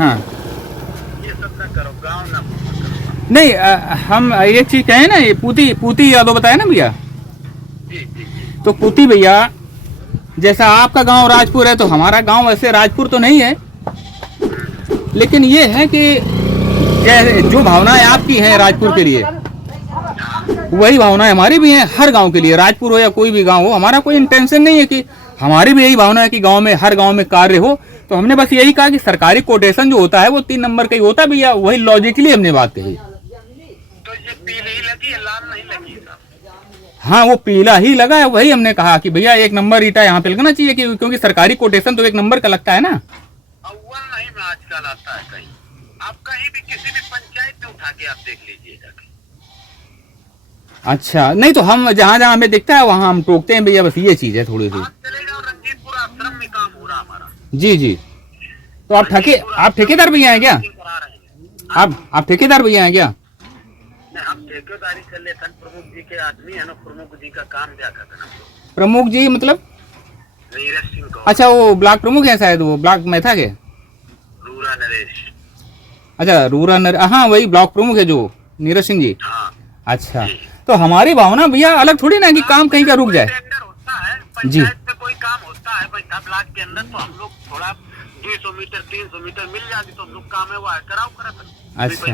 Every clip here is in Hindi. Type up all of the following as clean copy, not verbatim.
हाँ ये सब ना करो, गाँव ना करो। नहीं हम एक चीज कहें ना, ये पूती यादव बताया ना भैया, जी जी जी। तो पूती भैया जैसा आपका गांव राजपुर है तो हमारा गांव वैसे राजपुर तो नहीं है, लेकिन ये है कि जो भावनाएं आपकी हैं राजपुर के लिए वही भावनाएं हमारी भी हैं हर गांव के लिए, राजपुर हो या कोई भी गांव हो। हमारा कोई इंटेंशन नहीं है कि, हमारी भी यही भावना है कि गांव में हर गांव में कार्य हो। तो हमने बस यही कहा कि सरकारी कोटेशन जो होता है वो 3 नंबर का ही होता है भैया, वही लॉजिकली हमने बात कही। तो ये पीली ही लगी है, लाल नहीं लगी साहब? हाँ वो पीला ही लगा है, वही हमने कहा कि भैया 1 नंबर ईटा यहाँ पे लगना चाहिए, क्योंकि सरकारी कोटेशन तो 1 नंबर का लगता है ना। अव्वल नहीं में आजकल आता है कहीं, आप कहीं भी किसी भी पंचायत में उठा के आप देख लीजिएगा। अच्छा नहीं तो हम जहाँ जहाँ हमें दिखता है वहाँ हम टोकते हैं भैया, बस ये चीज है थोड़ी सी। आप चले जाओ रंजीतपुर आश्रम में काम हो रहा हमारा। जी जी। तो आप ठेकेदार भैया हैं क्या? आप ठेकेदार भैया हैं क्या? नहीं, हम ठेकेदारी कर लेते हैं, प्रमुख जी के आदमी है ना, प्रमुख जी का काम क्या करते हैं। प्रमुख जी मतलब? नीरज सिंह को। अच्छा वो ब्लॉक प्रमुख है शायद, वो ब्लॉक में था क्या? रूरा नरेश। अच्छा हाँ वही ब्लॉक प्रमुख है जो नीरज सिंह जी। हाँ। अच्छा तो हमारी भावना भैया अलग थोड़ी ना कि काम कहीं का रुक जाए। टेंडर होता है जी। पंचायत में, कोई काम होता है बैठा ब्लॉक के अंदर, तो हम लोग थोड़ा 200 मीटर 300 मीटर मिल जाती तो हम लोग काम है वो कराओ करा। अच्छा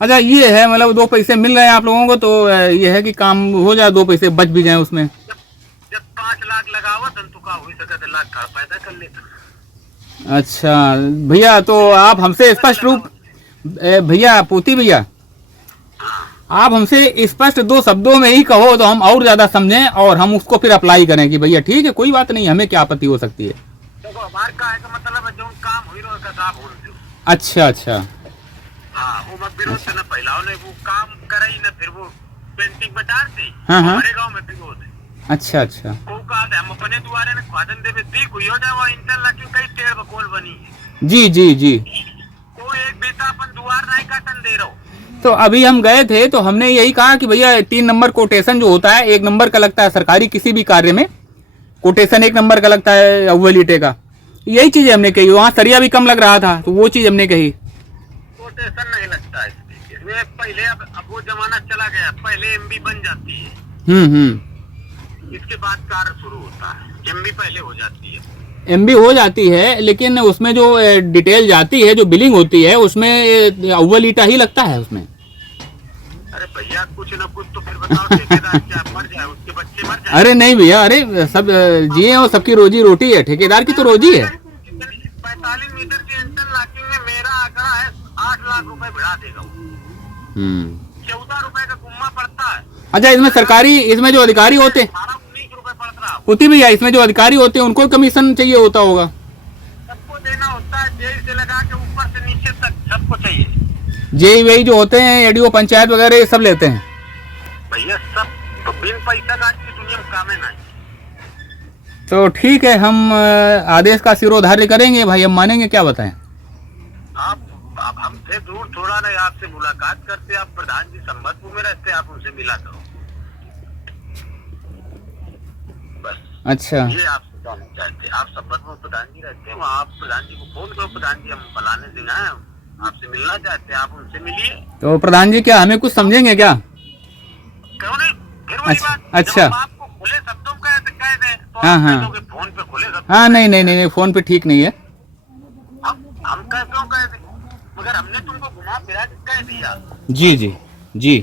अच्छा ये है मतलब 2 पैसे मिल रहे हैं आप लोगों को, तो ये है कि काम हो जाए, 2 पैसे बच भी जाए उसमें। जब 5 लाख लगावा तो का हो सके लाख का पैदा कर लेता। अच्छा भैया तो आप हमसे स्पष्ट रूप, भैया पूती भैया आप हमसे स्पष्ट 2 शब्दों में ही कहो तो हम और ज्यादा समझें और हम उसको फिर अप्लाई करें कि भैया ठीक है कोई बात नहीं, हमें क्या आपत्ति हो सकती है। देखो हमारे का मतलब है जो काम हुई रहा है साहब बोलते हो। अच्छा अच्छा। हाँ वो मत विरोध से न पहलाओ ने वो काम कराई न फिर वो पेंटिंग बटाते। हाँ हाँ। हमारे गांव में विरोध है। अच्छा अच्छा। को कहा हम अपने द्वारे ने खादन देवे दी कोई हो जाए वो इंटरलॉकिंग कई टेढ़ बकोल बनी है। जी जी जी। कोई एक बेटा अपन द्वार नहीं काटन दे रहा हो। तो अभी हम गए थे तो हमने यही कहा कि भैया 3 नंबर कोटेशन जो होता है 1 नंबर का लगता है सरकारी किसी भी कार्य में, कोटेशन 1 नंबर का लगता है अव्वल ईटे का, यही चीज हमने कही। वहाँ सरिया भी कम लग रहा था तो वो चीज हमने कही। कोटेशन नहीं लगता है इसमें, पहले अब वो जमाना चला गया, पहले एमबी बन जाती है, इसके बाद कार्य शुरू होता है, एमबी पहले हो जाती है। एमबी हो जाती है लेकिन उसमें जो डिटेल जाती है, जो बिलिंग होती है उसमें अव्वल ईटा ही लगता है उसमें। अरे भैया कुछ न कुछ तो फिर बताओ, ठेकेदार क्या मर जाए, उसके बच्चे मर जाए? अरे नहीं भैया, अरे सब जिए और सबकी रोजी रोटी है, ठेकेदार की तो रोजी है। 45 मीटर की इंटरलॉकिंग में मेरा आंकड़ा है 8 लाख रुपए बढ़ा देगा। 14 रुपए का गुम्मा पड़ता है। अच्छा इसमें सरकारी, इसमें जो अधिकारी होते, 19 रुपए पड़ रहा। पुती भैया इसमें जो अधिकारी होते हैं उनको कमीशन चाहिए होता होगा? सबको देना होता है, जेल से लगा के ऊपर से नीचे तक सबको चाहिए। जेई वेई जो होते हैं एडीओ पंचायत वगैरह ये सब लेते हैं भैया, सब तो बिन पैसा का आज की दुनिया में काम है नहीं। तो ठीक है हम आदेश का सिरोधार्य करेंगे भाई, हम मानेंगे, क्या बताएं। आप हमसे दूर थोड़ा नहीं, आपसे मुलाकात करते, आप प्रधान जी संबतपुर में रहते, आप उनसे मिला करो बस। अच्छा ये आपसे कहना चाहते, आप संबतपुर प्रधान जी रहते हैं वहाँ, आप प्रधान जी को फोन करो, प्रधान जी हम फलाने दिन आए आपसे मिलना चाहते हैं, आप उनसे मिलिए। तो प्रधान जी क्या हमें कुछ समझेंगे क्या? क्यों नहीं, फिर वही अच्छा, बात, अच्छा। जब आपको खुले शब्दों में कह दें तो हाँ, आप हाँ। कह दोगे फोन पे खुले शब्दों हाँ में। नहीं फोन पे ठीक नहीं है। हम क्यों कह दें, मगर हमने तुमको घुमा फिरा के कह दिया। जी जी जी।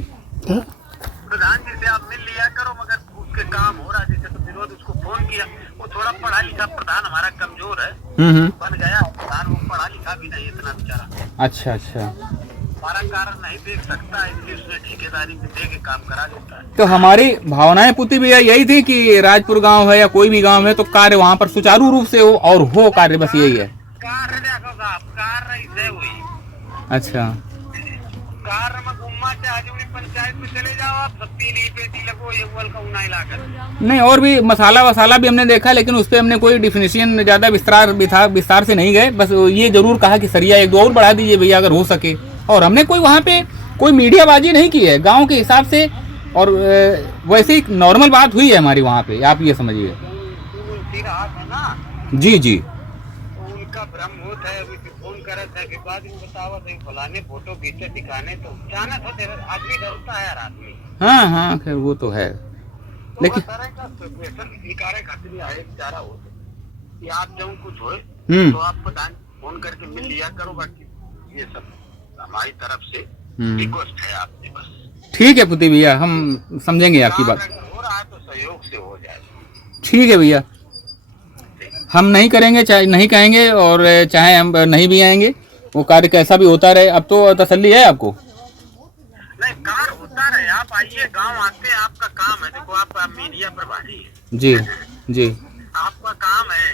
प्रधान जी से आप मिल लिया करो, मगर उसके काम हो रहा जैसे तो विरोध उसको फोन किया, वो थोड़ा पढ़ा लिखा प्रधान हमारा कमजोर है, बन गया प्रधान, वो पढ़ा लिखा भी नहीं इतना बेचारा। अच्छा अच्छा। हमारा कारण नहीं देख सकता, इसलिए उसने ठेकेदारी में दे के काम करा देता है। तो हमारी भावनाएं पुती भैया यही थी कि राजपुर गांव है या कोई भी गांव है तो कार्य वहां पर सुचारू रूप से हो और हो कार्य, बस यही है। कार्य देखो साहब, कार्य इसे हुई। अच्छा कार्य में घूमना चाहे पंचायत में चले जाओ आप, सत्ती नहीं पेटी लगो, ये वल का उना लागत नहीं, और भी मसाला वसाला भी हमने देखा लेकिन उस पर हमने कोई डिफिनेशन ज्यादा विस्तार से नहीं गए, बस ये जरूर कहा कि सरिया 1-2 और बढ़ा दीजिए भैया अगर हो सके। और हमने कोई वहाँ पे कोई मीडियाबाजी नहीं की है, गांव के हिसाब से, और वैसे ही नॉर्मल बात हुई है हमारी वहाँ पे, आप ये समझिए। है ना? जी जी। उनका भ्रम होता है, फोन घंटा के बाद इन बतावा तो फलाने फोटो खींचे दिखाने तो जाना था तेरा आदमी डरता है यार आदमी। हाँ हाँ खैर वो तो है, तो लेकिन तरह का निकारे खातिर आए बेचारा हो कि आप जब कुछ हो तो आप प्रधान फोन करके मिल लिया करो। बाकी ये सब हमारी तरफ से रिक्वेस्ट है आपसे बस। ठीक है पुती भैया, हम समझेंगे आपकी बात। हो रहा है तो सहयोग से हो जाए। ठीक है भैया, हम नहीं करेंगे, चाहे नहीं कहेंगे और चाहे हम नहीं भी आएंगे, वो कार्य कैसा भी होता रहे। अब तो तसल्ली है आपको? नहीं, कार्य होता रहे, आप आइए गांव आते, आपका काम है। देखो आप मीडिया प्रभारी है। जी जी, आपका काम है,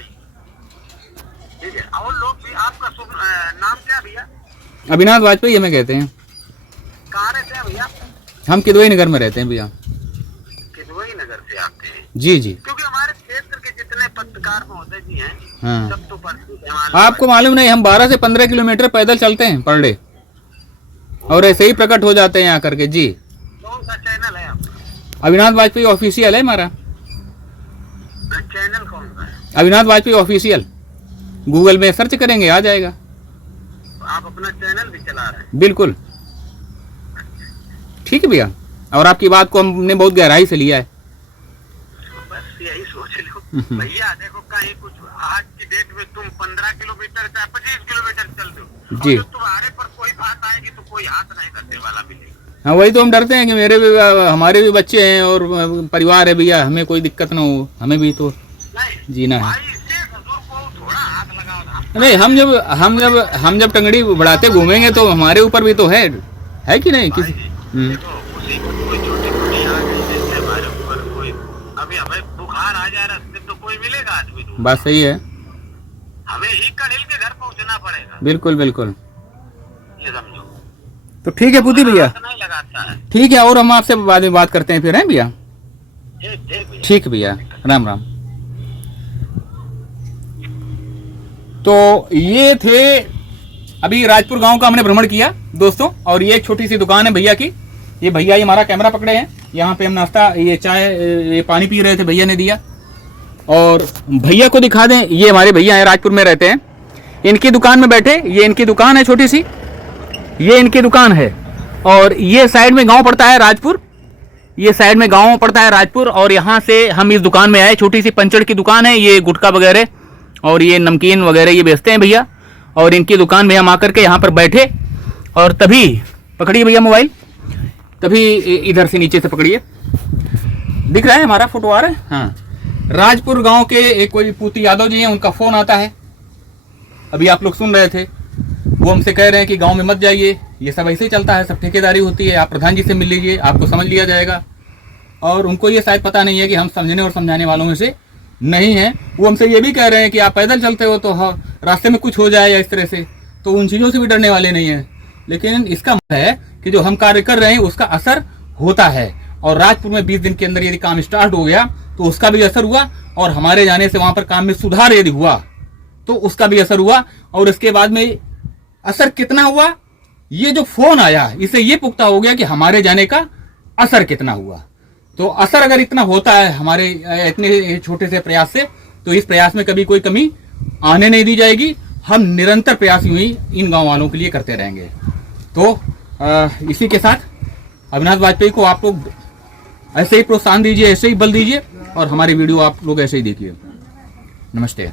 ठीक है। और लोग भी, आपका शुभ नाम क्या भैया? अविनाश वाजपेयी हमें कहते हैं। कहाँ रहते हैं भैया? हम किदवई नगर में रहते हैं भैया। किदवई नगर से आते हैं? जी जी। क्योंकि हमारे क्षेत्र के जितने पत्रकार महोदय जी हैं, हाँ, सब तो परिचित हैं। आपको मालूम नहीं, हम 12 से 15 किलोमीटर पैदल चलते हैं पर डे, और ऐसे ही प्रकट हो जाते हैं यहाँ करके। जी, कौन सा चैनल है आपका? अविनाश वाजपेयी ऑफिशियल है हमारा। चैनल कौन सा है? अविनाश वाजपेयी ऑफिशियल, गूगल में सर्च करेंगे आ जाएगा। आप अपना चैनल भी चला रहे हैं? बिल्कुल, ठीक है भैया। और आपकी बात को हमने बहुत गहराई से लिया है। बस यही सोच लो भैया। देखो कहीं कुछ आज की डेट में तुम 15 किलोमीटर चाहे 25 किलोमीटर चल दो जी, तो तुम्हारे पर कोई बात आएगी तो कोई हाथ नहीं करने वाला मिलेगा। हाँ वही तो हम डरते हैं कि मेरे भी, हमारे भी बच्चे हैं और परिवार है भैया, हमें कोई दिक्कत ना हो, हमें भी तो जीना है। थोड़ा हाथ लगाओ। नहीं, हम जब टंगड़ी बढ़ाते घूमेंगे तो हमारे ऊपर भी तो है कि नहीं? किसी देखो उसी को कोई छोटी मोटी आ गई जैसे हमारे ऊपर कोई, अभी हमें बुखार आ जाए रास्ते तो कोई मिलेगा आदमी? बात सही है, हमें ही कड़िल के घर पहुंचना पड़ेगा। बिल्कुल बिल्कुल। ये समझो। तो ठीक है पुती भैया, नहीं लगाता है। ठीक है, और हम आपसे बाद में बात करते हैं फिर, हैं भैया? ठीक है भैया, राम राम। तो ये थे, अभी राजपुर गांव का हमने भ्रमण किया दोस्तों, और ये एक छोटी सी दुकान है भैया की। ये भैया, ये हमारा कैमरा पकड़े हैं, यहाँ पे हम नाश्ता, ये चाय, ये पानी पी रहे थे, भैया ने दिया। और भैया को दिखा दें, ये हमारे भैया हैं, राजपुर में रहते हैं, इनकी दुकान में बैठे। ये इनकी दुकान है छोटी सी, ये इनकी दुकान है, और ये साइड में गांव पड़ता है राजपुर, ये साइड में गांव पड़ता है राजपुर। और यहाँ से हम इस दुकान में आए, छोटी सी पंचड़ की दुकान है, ये गुटखा वगैरह और ये नमकीन वगैरह ये बेचते हैं भैया। और इनकी दुकान में हम आकर के यहाँ पर बैठे, और तभी पकड़िए भैया मोबाइल, तभी इधर से नीचे से पकड़िए, दिख रहा है हमारा फोटो आ रहा है? हाँ, राजपुर गांव के एक कोई पूती यादव जी हैं, उनका फ़ोन आता है, अभी आप लोग सुन रहे थे। वो हमसे कह रहे हैं कि गांव में मत जाइए, ये सब ऐसे ही चलता है, सब ठेकेदारी होती है, आप प्रधान जी से मिल लीजिए, आपको समझ लिया जाएगा। और उनको ये शायद पता नहीं है कि हम समझने और समझाने वालों में से नहीं है। वो हमसे ये भी कह रहे हैं कि आप पैदल चलते हो तो हाँ, रास्ते में कुछ हो जाए या इस तरह से, तो उन चीज़ों से भी डरने वाले नहीं हैं। लेकिन इसका मतलब है कि जो हम कार्य कर रहे हैं उसका असर होता है, और राजपुर में 20 दिन के अंदर यदि काम स्टार्ट हो गया तो उसका भी असर हुआ, और हमारे जाने से वहाँ पर काम में सुधार यदि हुआ तो उसका भी असर हुआ। और इसके बाद में असर कितना हुआ, ये जो फ़ोन आया इससे ये पुख्ता हो गया कि हमारे जाने का असर कितना हुआ। तो असर अगर इतना होता है हमारे इतने छोटे से प्रयास से, तो इस प्रयास में कभी कोई कमी आने नहीं दी जाएगी। हम निरंतर प्रयास यूं ही इन गांव वालों के लिए करते रहेंगे। तो इसी के साथ अविनाश वाजपेयी को आप लोग ऐसे ही प्रोत्साहन दीजिए, ऐसे ही बल दीजिए, और हमारी वीडियो आप लोग ऐसे ही देखिए। नमस्ते।